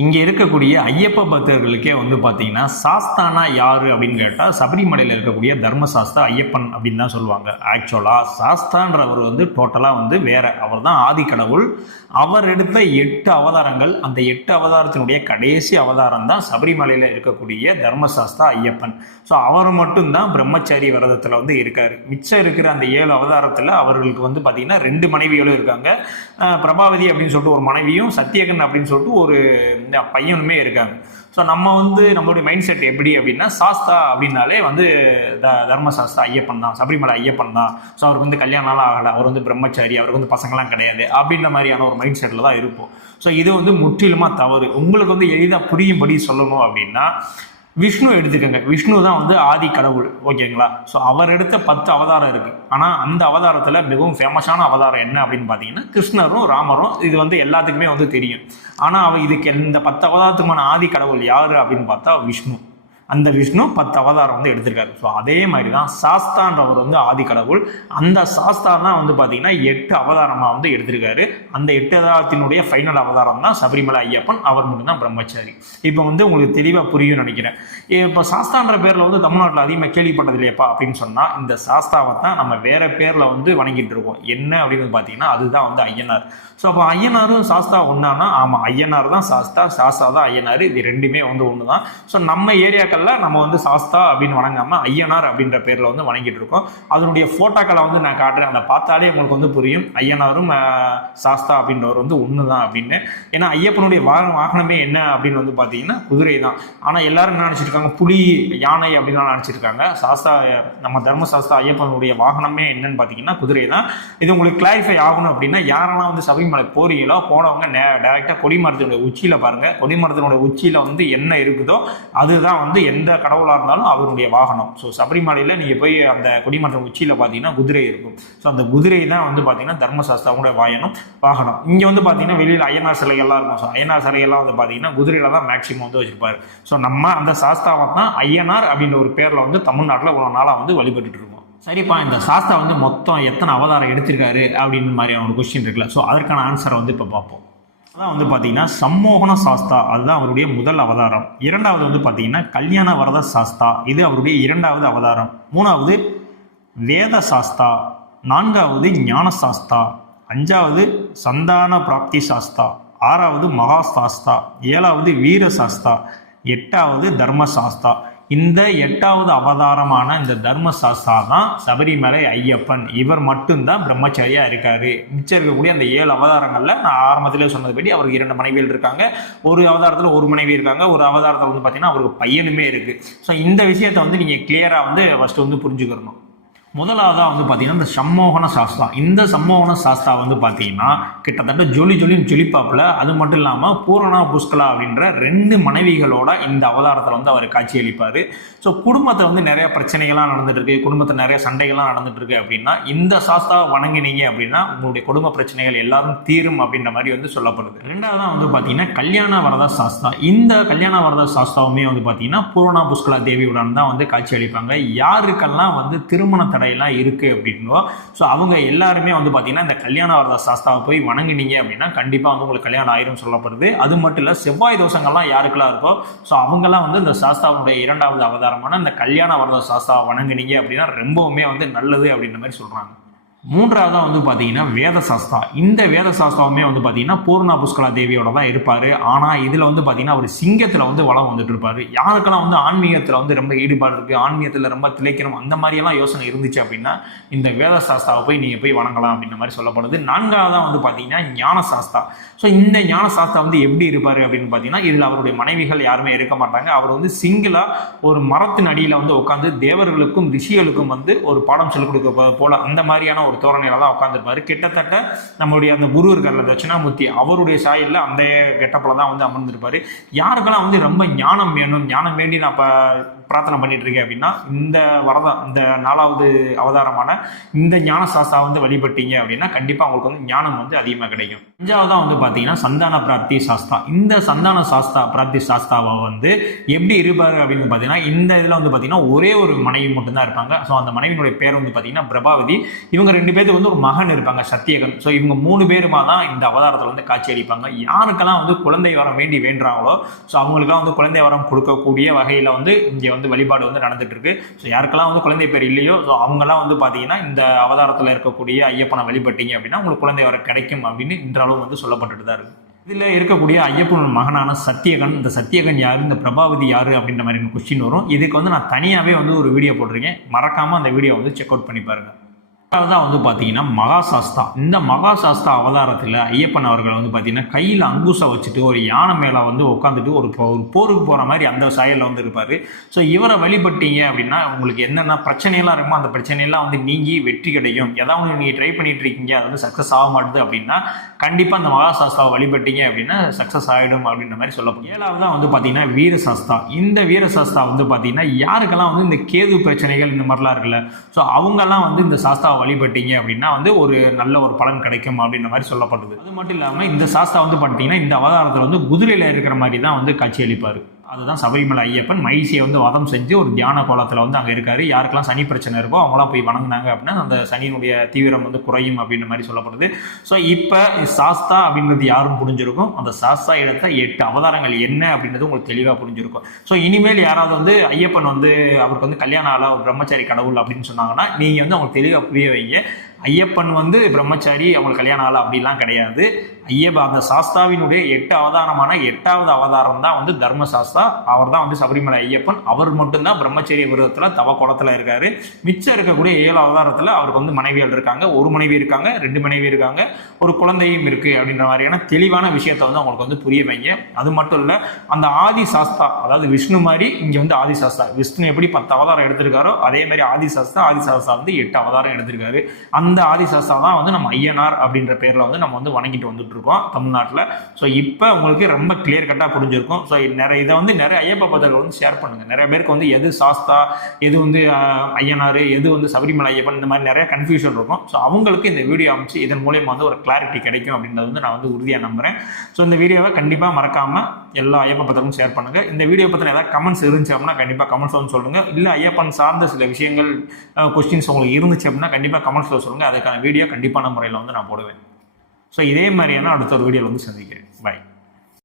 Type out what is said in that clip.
இங்கே இருக்கக்கூடிய ஐயப்ப பக்தர்களுக்கே வந்து பார்த்தீங்கன்னா சாஸ்தானா யாரு அப்படின்னு கேட்டால் சபரிமலையில் இருக்கக்கூடிய தர்மசாஸ்தா ஐயப்பன் அப்படின்னு தான் சொல்லுவாங்க. ஆக்சுவலாக சாஸ்தான்றவர் வந்து டோட்டலாக வந்து வேற. அவர் தான் ஆதி கடவுள். அவர் எடுத்த எட்டு அவதாரங்கள் அந்த எட்டு அவதாரத்தினுடைய கடைசி அவதாரம் தான் சபரிமலையில் இருக்கக்கூடிய தர்மசாஸ்தா ஐயப்பன். ஸோ அவர் மட்டும்தான் பிரம்மச்சாரி விரதத்தில் வந்து இருக்கார். மிச்சம் இருக்கிற அந்த ஏழு அவதாரத்தில் அவர்களுக்கு வந்து பார்த்தீங்கன்னா ரெண்டு மனைவிகளும் இருக்காங்க. பிரபாவதி அப்படின்னு சொல்லிட்டு ஒரு மனைவியும் சத்தியகன் அப்படின்னு சொல்லிட்டு ஒரு இந்த பையனுமே இருக்காங்க. ஸோ நம்ம வந்து நம்மளுடைய மைண்ட் செட் எப்படி அப்படின்னா சாஸ்தா அப்படின்னாலே வந்து த தர்மசாஸ்தா ஐயப்பன் தான் சபரிமலை ஐயப்பன் தான். ஸோ அவருக்கு வந்து கல்யாணம்லாம் ஆகலை அவர் வந்து பிரம்மச்சாரி அவருக்கு வந்து பசங்களாம் கிடையாது அப்படின்ற மாதிரியான ஒரு மைண்ட் செட்டில் தான் இருப்போம். ஸோ இது வந்து முற்றிலுமாக தவறு. உங்களுக்கு வந்து எளிதாக புரியும்படி சொல்லணும் அப்படின்னா விஷ்ணு எடுத்துக்கோங்க. விஷ்ணு தான் வந்து ஆதி கடவுள். ஓகேங்களா? ஸோ அவர் எடுத்த பத்து அவதாரம் இருக்குது ஆனால் அந்த அவதாரத்தில் மிகவும் ஃபேமஸான அவதாரம் என்ன அப்படின்னு பார்த்தீங்கன்னா கிருஷ்ணரும் ராமரும் இது வந்து எல்லாத்துக்குமே வந்து தெரியும். ஆனால் அவ இதுக்கு இந்த பத்து அவதாரத்துக்குமான ஆதி கடவுள் யார் அப்படின்னு பார்த்தா விஷ்ணு. அந்த விஷ்ணு பத்து அவதாரம் வந்து எடுத்திருக்காரு. ஸோ அதே மாதிரி தான் சாஸ்தான்றவர் வந்து ஆதி கடவுள். அந்த சாஸ்தா தான் வந்து பார்த்தீங்கன்னா எட்டு அவதாரமாக வந்து எடுத்திருக்காரு. அந்த எட்டு அவதாரத்தினுடைய ஃபைனல் அவதாரம் தான் சபரிமலை ஐயப்பன் அவர் மட்டும்தான் பிரம்மச்சாரி. இப்போ வந்து உங்களுக்கு தெளிவாக புரியும் நினைக்கிறேன். இப்போ சாஸ்தான்ற பேரில் வந்து தமிழ்நாட்டில் அதிகமாக கேள்விப்பட்டது இல்லையப்பா அப்படின்னு சொன்னால் இந்த சாஸ்தாவை தான் நம்ம வேற பேரில் வந்து வணங்கிட்டு இருக்கோம். என்ன அப்படின்னு பார்த்தீங்கன்னா அதுதான் வந்து ஐயனார். ஸோ அப்போ ஐயனாரும் சாஸ்தா ஒன்றானா ஆமாம் ஐயனார் தான் சாஸ்தா சாஸ்தா தான் ஐயனார். இது ரெண்டுமே வந்து ஒன்று தான் ஸோ நம்ம ஏரியாக்கள் ஏரியாக்களில் நம்ம வந்து சாஸ்தா அப்படின்னு வணங்காமல் ஐயனார் அப்படின்ற பேரில் வந்து வணங்கிட்டு இருக்கோம். அதனுடைய ஃபோட்டோக்களை வந்து நான் காட்டுறேன். அதை பார்த்தாலே உங்களுக்கு வந்து புரியும். ஐயனாரும் சாஸ்தா அப்படின்றவர் வந்து ஒன்று தான் அப்படின்னு. ஏன்னா ஐயப்பனுடைய வாகன வாகனமே என்ன அப்படின்னு வந்து பார்த்தீங்கன்னா குதிரை தான். ஆனால் எல்லாரும் என்ன நினச்சிருக்காங்க புலி யானை அப்படின்லாம் நினச்சிருக்காங்க சாஸ்தா நம்ம தர்மசாஸ்தா ஐயப்பனுடைய வாகனமே என்னன்னு பார்த்தீங்கன்னா குதிரை தான். இது உங்களுக்கு கிளாரிஃபை ஆகணும் அப்படின்னா யாரெல்லாம் வந்து சபரிமலை போறீங்களோ போனவங்க நே டேரெக்டாக கொடிமரத்தினுடைய உச்சியில் பாருங்கள் கொடிமரத்தினுடைய உச்சியில் வந்து என்ன இருக்குதோ அதுதான் வந்து எந்த கடவுளாக இருந்தாலும் அவருடைய வாகனம். ஸோ சபரிமலையில் நீங்கள் போய் அந்த கொடிமன்றம் உச்சியில் பார்த்தீங்கன்னா குதிரை இருக்கும். ஸோ அந்த குதிரை தான் வந்து பார்த்தீங்கன்னா தர்மசாஸ்தாவோட வாயனம் வாகனம். இங்கே வந்து பார்த்தீங்கன்னா வெளியில் அய்யனார் சிலைகள்லாம் இருக்கும். ஸோ அய்யனார் சிலையெல்லாம் வந்து பார்த்தீங்கன்னா குதிரையில் தான் மேக்ஸிமம் வந்து வச்சுருப்பார். ஸோ நம்ம அந்த சாஸ்தாவை தான் ஐயனார் அப்படின்ற ஒரு பேரில் வந்து தமிழ்நாட்டில் இவ்வளோ நாளாக வந்து வழிபட்டுட்டு இருக்கோம். சரிப்பா இந்த சாஸ்தா வந்து மொத்தம் எத்தனை அவதாரம் எடுத்திருக்காரு அப்படின்னு மாதிரியான ஒரு கொஸ்டின் இருக்குல்ல. ஸோ அதற்கான ஆன்சரை வந்து இப்போ பார்ப்போம் அதான் வந்து பார்த்தீங்கன்னா சம்மோகன சாஸ்தா அதுதான் அவருடைய முதல் அவதாரம். இரண்டாவது வந்து பார்த்தீங்கன்னா கல்யாண வரத சாஸ்தா இது அவருடைய இரண்டாவது அவதாரம். மூணாவது வேத சாஸ்தா நான்காவது ஞான சாஸ்தா அஞ்சாவது சந்தான பிராப்தி சாஸ்தா ஆறாவது மகா சாஸ்தா ஏழாவது வீர சாஸ்தா எட்டாவது தர்ம சாஸ்தா. இந்த எட்டாவது அவதாரமான இந்த தர்ம சாஸ்தா தான் சபரிமலை ஐயப்பன். இவர் மட்டும்தான் பிரம்மச்சாரியா இருக்காரு. மிச்சம் இருக்கக்கூடிய அந்த ஏழு அவதாரங்கள்ல நான் ஆரம்பத்திலே சொன்னதுபடி அவருக்கு இரண்டு மனைவிகள் இருக்காங்க. ஒரு அவதாரத்தில் ஒரு மனைவி இருக்காங்க. ஒரு அவதாரத்தில் வந்து பார்த்தீங்கன்னா அவருக்கு பையனுமே இருக்கு. ஸோ இந்த விஷயத்த வந்து நீங்கள் கிளியராக வந்து ஃபர்ஸ்ட் வந்து புரிஞ்சுக்கிறணும் முதலாவதாக வந்து பார்த்தீங்கன்னா இந்த சம்மோகன சாஸ்தா. இந்த சம்மோகன சாஸ்தா வந்து பார்த்தீங்கன்னா கிட்டத்தட்ட ஜொலி ஜொலின்னு ஜொலிப்பாப்பில். அது மட்டும் இல்லாமல் பூரணா புஷ்கலா அப்படின்ற ரெண்டு மனைவிகளோட இந்த அவதாரத்தில் வந்து அவர் காட்சியளிப்பார் ஸோ குடும்பத்தில் வந்து நிறைய பிரச்சனைகள்லாம் நடந்துட்டுருக்கு. குடும்பத்தில் நிறைய சண்டைகள்லாம் நடந்துட்டுருக்கு அப்படின்னா இந்த சாஸ்தாவை வணங்கினீங்க அப்படின்னா உங்களுடைய குடும்ப பிரச்சனைகள் எல்லாரும் தீரும் அப்படின்ற மாதிரி வந்து சொல்லப்படுது. ரெண்டாவதாக வந்து பார்த்தீங்கன்னா கல்யாண வரதா சாஸ்தா. இந்த கல்யாண வரதா சாஸ்தாவுமே வந்து பார்த்தீங்கன்னா பூரணா புஷ்கலா தேவியுடன் தான் வந்து காட்சி அளிப்பாங்க. யாருக்கெல்லாம் வந்து திருமணத்தை கடையெல்லாம் இருக்கு அப்படின்னுவோம் ஸோ அவங்க எல்லாருமே வந்து பார்த்தீங்கன்னா இந்த கல்யாண வரத சாஸ்தாவை போய் வணங்குனீங்க அப்படின்னா கண்டிப்பாக வந்து உங்களுக்கு கல்யாணம் ஆயிரும் சொல்லப்படுது. அது மட்டும் இல்லை செவ்வாய் தோஷங்கள்லாம் யாருக்கெல்லாம் இருக்கோ ஸோ அவங்கெல்லாம் வந்து இந்த சாஸ்தாவுடைய இரண்டாவது அவதாரமான இந்த கல்யாண வரத சாஸ்தாவை வணங்குனீங்க அப்படின்னா ரொம்பவுமே வந்து நல்லது அப்படின்ற மாதிரி சொல்கிறாங்க மூன்றாவதாக வந்து பார்த்தீங்கன்னா வேத சாஸ்தா இந்த வேத சாஸ்தாவுமே வந்து பார்த்தீங்கன்னா பூர்ணா புஷ்கலா தேவியோட தான் இருப்பார். ஆனால் இதில் வந்து பார்த்தீங்கன்னா அவர் சிங்கத்தில் வந்து வளம் வந்துட்டு இருப்பார் யாருக்கெல்லாம் வந்து ஆன்மீகத்தில் வந்து ரொம்ப ஈடுபாடு இருக்குது ஆன்மீகத்தில் ரொம்ப திளைக்கணும் அந்த மாதிரியெல்லாம் யோசனை இருந்துச்சு அப்படின்னா இந்த வேத சாஸ்தாவை போய் நீங்கள் போய் வணங்கலாம் அப்படின்ற மாதிரி சொல்லப்படுது. நான்காவதாக வந்து பார்த்தீங்கன்னா ஞான சாஸ்தா ஸோ இந்த ஞான சாஸ்தா வந்து எப்படி இருப்பார் அப்படின்னு பார்த்தீங்கன்னா இதில் அவருடைய மனைவிகள் யாருமே இருக்க மாட்டாங்க. அவர் வந்து சிங்கிளாக ஒரு மரத்தின் அடியில் வந்து உட்காந்து தேவர்களுக்கும் ரிஷிகளுக்கும் வந்து ஒரு பாடம் சொல்லிக் கொடுக்க போல அந்த மாதிரியான ஒரு தோரணையில தான் உட்காந்துருப்பாரு கிட்டத்தட்ட நம்மளுடைய அந்த குரு இருக்கார்ல தட்சிணாமூர்த்தி அவருடைய சாயலில் அந்த கெட்டப்பில் தான் வந்து அமர்ந்திருப்பாரு. யாருக்கெல்லாம் வந்து ரொம்ப ஞானம் வேணும் ஞானம் வேண்டி நான் இப்போ பிரார்த்தனை பண்ணிட்டு இருக்கேன் அப்படின்னா இந்த வரதம் இந்த நாலாவது அவதாரமான இந்த ஞான சாஸ்தா வந்து வழிபட்டீங்க அப்படின்னா கண்டிப்பாக அவங்களுக்கு வந்து ஞானம் வந்து அதிகமாக கிடைக்கும். அஞ்சாவதாக வந்து பார்த்தீங்கன்னா சந்தான பிராப்தி சாஸ்தா. இந்த சந்தான சாஸ்தா பிராப்தி சாஸ்தாவை வந்து எப்படி இருப்பாரு அப்படின்னு பார்த்தீங்கன்னா இந்த இதில் வந்து பார்த்தீங்கன்னா ஒரே ஒரு மனைவி மட்டும்தான் இருப்பாங்க. ஸோ அந்த மனைவியினுடைய பேர் வந்து பார்த்தீங்கன்னா பிரபாவதி. இவங்க ரெண்டு பேருக்கு வந்து ஒரு மகன் இருப்பாங்க சத்தியகன். ஸோ இவங்க மூணு பேருமா தான் இந்த அவதாரத்தில் வந்து காட்சி அளிப்பாங்க. யாருக்கெல்லாம் வந்து குழந்தை வரம் வேண்டி வேண்டுறாங்களோ ஸோ அவங்களுக்கெல்லாம் வந்து குழந்தை வரம் கொடுக்கக்கூடிய வகையில் வந்து இங்கே வந்து வழிபாடு வந்து நடந்துட்டு இருக்கு. ஸோ யாருக்கெல்லாம் வந்து குழந்தை பேர் இல்லையோ ஸோ அவங்கெல்லாம் வந்து பார்த்தீங்கன்னா இந்த அவதாரத்தில் இருக்கக்கூடிய ஐயப்பனை வழிபட்டீங்க அப்படின்னா உங்களுக்கு குழந்தை வரம் கிடைக்கும் அப்படின்னு இன்றளவும் வந்து சொல்லப்பட்டுட்டு தான் இருக்கு. இதில் இருக்கக்கூடிய ஐயப்பன் மகனான சத்தியகன் இந்த சத்தியகன் யார் இந்த பிரபாவதி யார் அப்படின்ற மாதிரி கொஸ்டின் வரும். இதுக்கு வந்து நான் தனியாகவே வந்து ஒரு வீடியோ போட்டிருக்கேன். மறக்காமல் அந்த வீடியோ வந்து செக் அவுட் பண்ணி பாருங்கள் தான் வந்து பார்த்தீங்கன்னா மகாசாஸ்தா. இந்த மகாசாஸ்தா அவதாரத்தில் ஐயப்பன் அவர்கள் வந்து பார்த்தீங்கன்னா கையில் அங்குசை வச்சுட்டு ஒரு யானை மேலே வந்து உட்காந்துட்டு ஒரு ஒரு போருக்கு போகிற மாதிரி அந்த சாயலில் வந்து இருப்பார். ஸோ இவரை வழிபட்டீங்க அப்படின்னா உங்களுக்கு என்னென்ன பிரச்சனையெல்லாம் இருக்குமோ அந்த பிரச்சனையெல்லாம் வந்து நீங்கி வெற்றி கிடைக்கும். ஏதாவது நீங்கள் ட்ரை பண்ணிட்டு இருக்கீங்க அது வந்து சக்ஸஸ் ஆக மாட்டுது அப்படின்னா கண்டிப்பாக அந்த மகாசாஸ்தாவை வழிபட்டீங்க அப்படின்னா சக்ஸஸ் ஆகிடும் அப்படின்ற மாதிரி சொல்லப்படும். ஏழாவது தான் வந்து பார்த்தீங்கன்னா வீரசாஸ்தா. இந்த வீரசாஸ்தா வந்து பார்த்தீங்கன்னா யாருக்கெல்லாம் வந்து இந்த கேது பிரச்சனைகள் இந்த மாதிரிலாம் இருக்குல்ல ஸோ அவங்கெல்லாம் வந்து இந்த சாஸ்தாவை வழிபட்டீங்க அப்படின்னா வந்து ஒரு நல்ல ஒரு பலன் கிடைக்கும் அப்படின்ற மாதிரி சொல்லப்படுது அது மட்டும் இல்லாமல் இந்த சாஸ்தா வந்து பார்த்தீங்கன்னா இந்த அவதாரத்தில் வந்து குதிரையில் இருக்கிற மாதிரி தான் வந்து காட்சி அளிப்பார். அதுதான் சபரிமலை ஐயப்பன். மைசியை வந்து வதம் செஞ்சு ஒரு தியான கோலத்தில் வந்து அங்கே இருக்காரு. யாருக்கெல்லாம் சனி பிரச்சனை இருக்கோ அவங்களாம் போய் வணங்குனாங்க அப்படின்னா அந்த சனியினுடைய தீவிரம் வந்து குறையும் அப்படின்ற மாதிரி சொல்லப்படுது. ஸோ இப்போ சாஸ்தா அப்படின்றது யாரும் புரிஞ்சிருக்கும். அந்த சாஸ்தா இடத்த எட்டு அவதாரங்கள் என்ன அப்படின்றது உங்களுக்கு தெளிவாக புரிஞ்சிருக்கும். ஸோ இனிமேல் யாராவது வந்து ஐயப்பன் வந்து அவருக்கு வந்து கல்யாணம் ஆளா ஒரு பிரம்மச்சாரி கடவுள் அப்படின்னு சொன்னாங்கன்னா நீங்கள் வந்து அவங்களுக்கு தெளிவாக புரிய வைங்க. ஐயப்பன் வந்து பிரம்மச்சாரி அவங்களுக்கு கல்யாணம் ஆளா அப்படிலாம் கிடையாது. ஐயப்ப அந்த சாஸ்தாவினுடைய எட்டு அவதாரமான எட்டாவது அவதாரம் தான் வந்து தர்ம சாஸ்தா அவர் தான் வந்து சபரிமலை ஐயப்பன். அவர் மட்டும்தான் பிரம்மச்சரிய விரதத்தில் தவ குளத்தில் இருக்காரு. மிச்சம் இருக்கக்கூடிய ஏழு அவதாரத்தில் அவருக்கு வந்து மனைவிகள் இருக்காங்க. ஒரு மனைவி இருக்காங்க ரெண்டு மனைவி இருக்காங்க. ஒரு குழந்தையும் இருக்குது அப்படின்ற மாதிரியான தெளிவான விஷயத்தை வந்து அவங்களுக்கு வந்து புரிய வைங்க. அது மட்டும் இல்லை அந்த ஆதி சாஸ்தா அதாவது விஷ்ணு மாதிரி இங்கே வந்து ஆதி சாஸ்தா விஷ்ணு எப்படி பத்து அவதாரம் எடுத்திருக்காரோ அதே மாதிரி ஆதி சாஸ்தா ஆதி சாஸ்தா வந்து எட்டு அவதாரம் எடுத்திருக்காரு. அந்த ஆதி சாஸ்தா தான் வந்து நம்ம ஐயனார் அப்படின்ற பேரில் வந்து நம்ம வந்து வணங்கிட்டு வந்துட்டு இருக்கோம் தமிழ்நாட்டில். ஸோ இப்போ உங்களுக்கு ரொம்ப கிளியர் கட்டாக புரிஞ்சிருக்கும். ஸோ நிறைய இதை வந்து நிறைய ஐயப்ப பதர்கள் வந்து ஷேர் பண்ணுங்க. நிறைய பேருக்கு வந்து எது சாஸ்தா எது வந்து ஐயனார் எது வந்து சபரிமலை ஐயப்பன் இந்த மாதிரி நிறைய கன்ஃபியூஷன் இருக்கும். ஸோ அவங்களுக்கு இந்த வீடியோ அமைச்சு இதன் மூலயமா வந்து ஒரு கிளாரிட்டி கிடைக்கும் அப்படின்றது வந்து நான் வந்து உறுதியாக நம்புகிறேன் ஸோ இந்த வீடியோவை கண்டிப்பாக மறக்காமல் எல்லா ஐயப்ப பத்திரமும் ஷேர் பண்ணுங்க. இந்த வீடியோ பற்றின ஏதாவது கமெண்ட்ஸ் இருந்துச்சு அப்படின்னா கண்டிப்பாக கமெண்ட்ஸ் வந்து சொல்லுங்கள் இல்லை ஐயப்பன் சார்ந்த சில விஷயங்கள் கொஸ்டின்ஸ் உங்களுக்கு இருந்துச்சு அப்படின்னா கண்டிப்பாக கமெண்ட்ஸில் சொல்லுங்கள் அதுக்கான வீடியோ கண்டிப்பான முறையில் வந்து நான் போடுவேன். ஸோ இதே மாதிரியான அடுத்த ஒரு வீடியோவில் வந்து சந்திக்கிறேன். பை